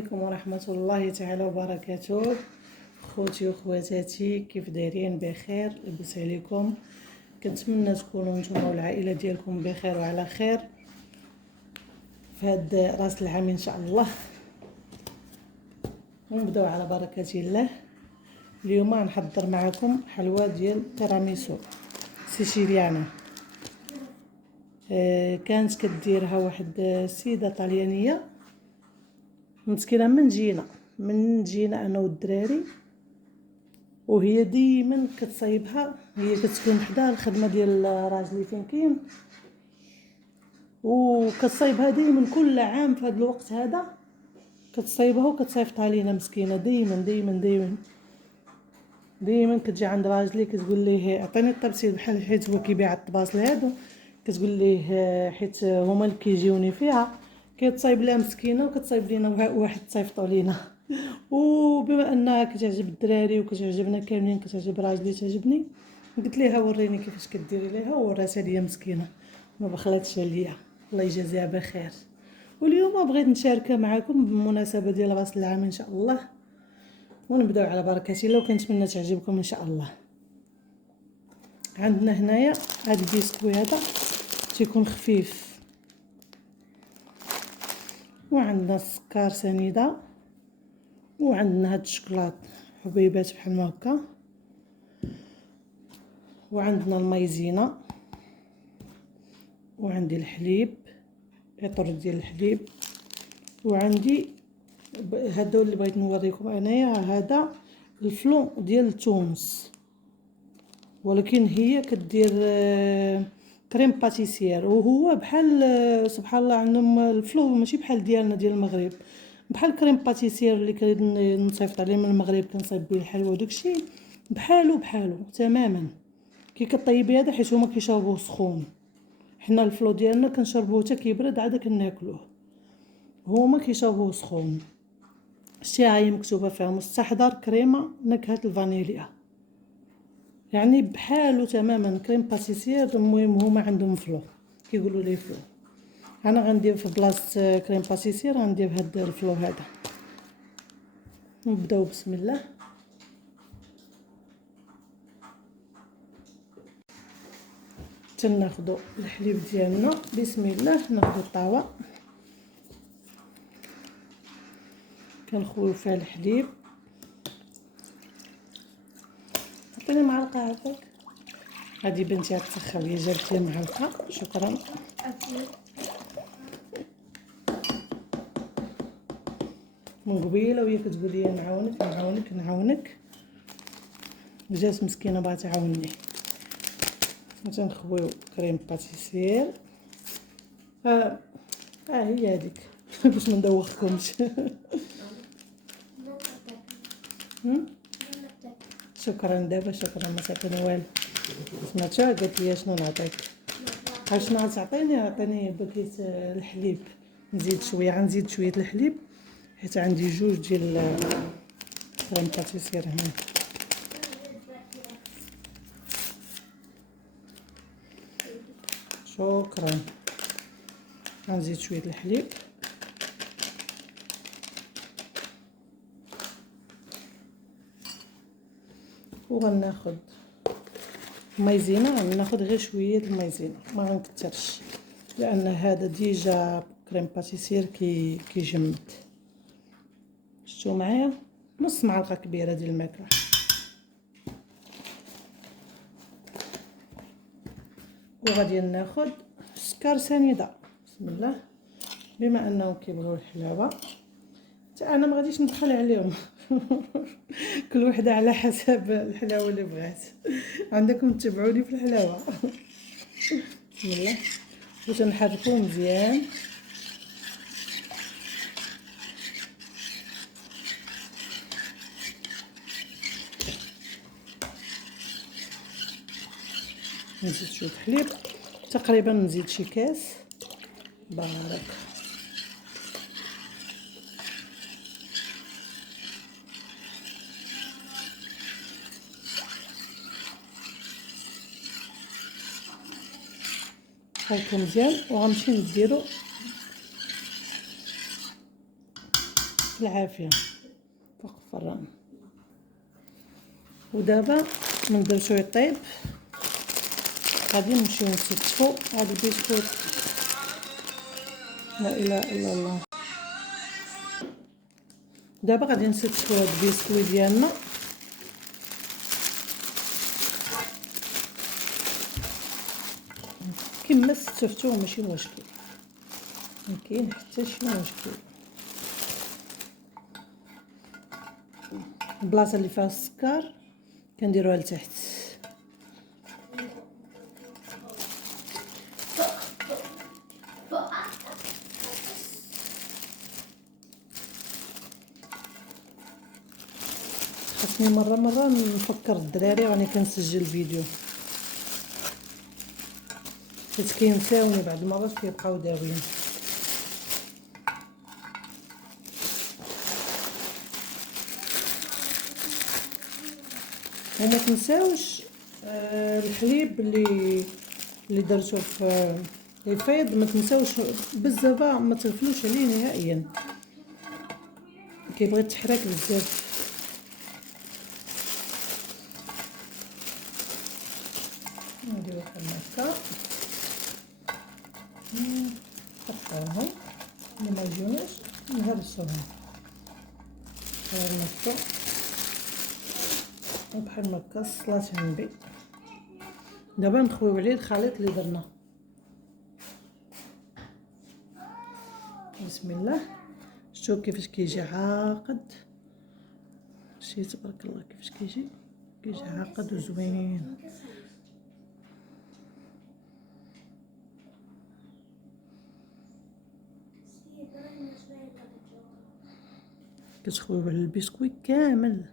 عليكم ورحمة الله تعالى وبركاته. خوتي وخواتاتي، كيف دايرين؟ بخير، لبس عليكم. كنتمنى تكونوا نتوما والعائله ديالكم بخير وعلى خير في هاد راس العام ان شاء الله. ونبداو على بركه الله. اليوم غنحضر معكم حلوى ديال تيراميسو سيشيليانا. كانت كديرها واحد السيده طليانيه مسكينه من جينا انا والدراري، وهي ديما كتصايبها. هي كتكون حدا الخدمه ديال راجلي فين كاين، وكتصايبها ديما كل عام في هذا الوقت هذا كتصايبها وكتصيفط علينا مسكينه. ديما كتجي عند راجلي كتقول ليه اعطيني الطبسيل، بحال حيت هو كيبيع الطباصل هادو. كتقول ليه حيت هما اللي كيجيوني فيها، كتصايب لها مسكينه وكتصايب لينا واحد تصيفطوا لينا. وبما انها كتعجب الدراري وكتعجبنا كاملين، كتعجب راجلي تعجبني، قلت ليها وريني كيفاش كديري ليها، وراتها ليا مسكينه ما بخلاتش عليا، الله يجازيها بخير. واليوم بغيت نشاركها معكم بمناسبه ديال راس العام ان شاء الله، ونبداو على بركه الله، وكنتمنى تعجبكم ان شاء الله. عندنا هنايا هذا البسكوي هذا تيكون خفيف، وعندنا السكر سنيده، وعندنا هاد الشوكولات حبيبات بحال ما هكا، وعندنا المايزينا، وعندي الحليب، اطر ديال الحليب، وعندي هادو اللي بغيت نوريكم انايا. هذا الفلون ديال تونس، ولكن هي كدير كريم باتيسير، وهو بحال سبحان الله عندهم الفلو ماشي بحال ديالنا ديال المغرب، بحال كريم باتيسير اللي كنصيفط عليه من المغرب، كنصايب به الحلوى وداكشي بحالو تماما. كي كطيبي هذا حيت هما كيشربوه سخون، حنا الفلو ديالنا كنشربوه حتى كيبرد عاد كناكلوه، هما كيشربوه سخون. شتي هاهي مكتوبه فيها مستحضر كريمه نكهه الفانيليا، يعني بحالو تماما كريم باتيسير. المهم هما عندهم فلو كيقولوا ليه فلو، انا غندير في بلاصه كريم باتيسير غندير هذا الفلو هذا. نبداو بسم الله. تناخدو الحليب ديالنا بسم الله، ناخدو الطاوه كنخويو فيها الحليب. عطيني معلقه هكاك، هادي بنتي غتسخر لي، جابت لي معلقه، شكرا. من قبيله وهي كتقول لي نعاونك، جات مسكينه بغات تعاوني. تنخويو كريم باتيسير. هي هذيك باش ما ندوخكمش. شكرا دابا، شكرا ما تعطيني والو. سمعتها قالت لي شنو نعطيك، شنو غتعطيني؟ عطيني بكيت الحليب، نزيد شويه، غنزيد شويه الحليب حيت عندي جوج ديال كريم باتيسير هنا. شكرا. غنزيد شويه الحليب، وغناخد مايزينا، غناخد غير شويه المايزينا، ما غنكثرش، لان هذا ديجا كريم باتيسير كيجمد. شفتوا معايا نص معلقه كبيره ديال الماكله. وغادي ناخد سكر سنيده بسم الله، بما انهم كيبغيو الحلاوه حتى انا ما غاديش ندخل عليهم. كل وحده على حسب الحلاوه اللي بغات، عندكم تتبعوني في الحلاوه. بسم الله، باش نحركوه مزيان. نزيد شويه حليب، تقريبا نزيد شي كاس بارك. خلطو مزيان، وغنمشي نديرو بالعافيه فوق الفران. ودابا من درتو يطيب غادي نمشيو نستفو هاد البسكويت. لا اله الا الله. دابا غادي نستفو هاد البسكويت ديالنا. كما استفتوه ماشي مشكل، ما كاين حتى شي مشكل. البلاصه اللي فيها السكر كنديروها لتحت. خاصني مره نفكر الدراري راني كنسجل فيديو، حيت كينساوني بعض المرات كيبقاو داويين. وما تنساوش الحليب اللي درتو في الفيض، ما تنساوش بزاف، ما تغفلوش عليه نهائيا، كيبغي التحريك بزاف. نديرو بحال هكا، نقطعوهم اللي ما يجوناش نهرسوهم بحال هكا صلاة النبي. دابا نخويو عليه الخليط اللي درنا. بسم الله. شوف كيفاش كيجي عاقد، شي تبارك الله كيفاش كيجي عاقد وزوين. كتخويو على البسكويت كامل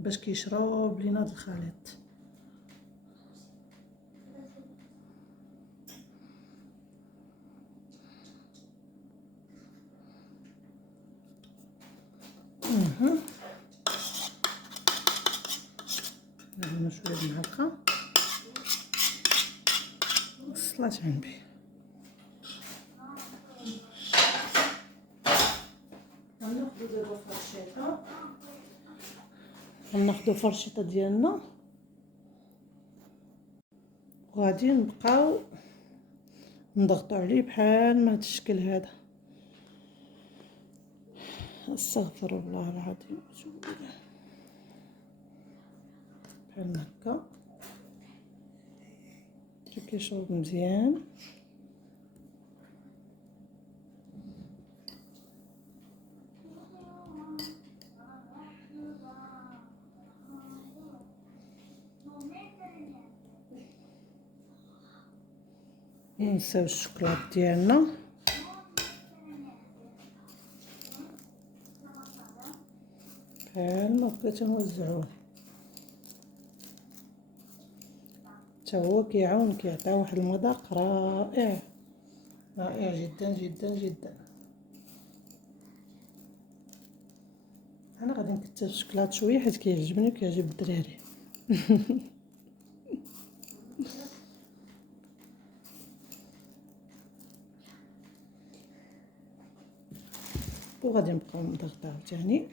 باش كيشرب لينا هذا الخليط. نعملو شويه المعلقه صلاة النبي. غناخدو دابا فرشيطه، غناخدو فرشيطه ديالنا وغادي نبقاو نضغطو عليه بحال ما هاد الشكل هذا. استغفر الله العظيم. بحال هكا كيشرب مزيان. منساوش الشوكولات ديالنا. بحال هكا تنوزعوه، حتى هو كيعاون كيعطي واحد المذاق رائع جدا جدا جدا. انا غادي نكثر الشوكولات شويه حيت كيعجبني وكيعجب الدراري. وغادي نبقاو نضغطو عاوتاني.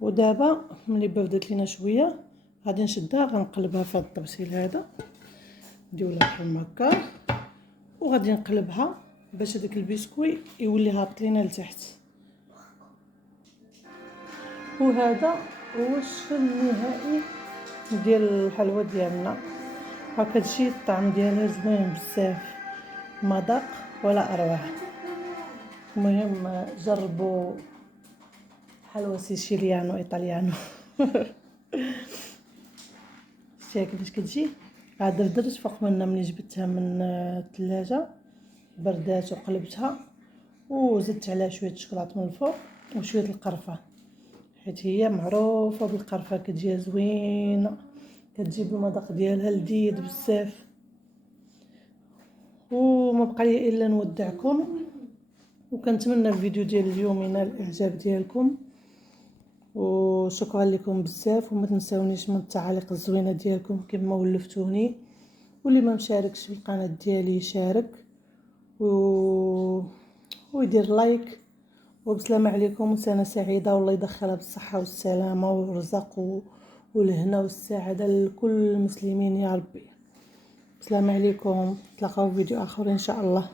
ودابا ملي بردت لينا شويه غادي نشدها غنقلبها في هذا الطبسيل هذا، نديرولها بحال هكا وغادي نقلبها باش هذاك البسكوي يولي هابط لينا لتحت. وهذا هو الشكل النهائي ديال الحلوى ديالنا. هكا تجي الطعم ديالها زوين بزاف، مذاق ولا اروع. المهم جربوا حلوى سيشيليانو ايطاليانو. شتيها كيفاش كتجي عاد درت فوق منها ملي جبتها من الثلاجه، بردات وقلبتها وزدت عليها شويه الشوكولاط من الفوق وشويه القرفه، حيت هي معروفه بالقرفه كتجي زوينه كتجيب المذاق ديالها لذيذ بزاف. وما بقى لي الا نودعكم، وكنتمنى الفيديو ديال اليوم ينال الاعجاب ديالكم، وشكرا لكم بزاف. وما تنساونيش من التعاليق الزوينه ديالكم كما ولفتوني، واللي ما مشاركش في القناه ديالي يشارك ويدير لايك. وبسلامة عليكم وسنه سعيده، والله يدخلها بالصحه والسلامه والرزق والهنا والسعاده لكل المسلمين يا ربي. بسلامة عليكم، نتلاقاو في فيديو اخر ان شاء الله.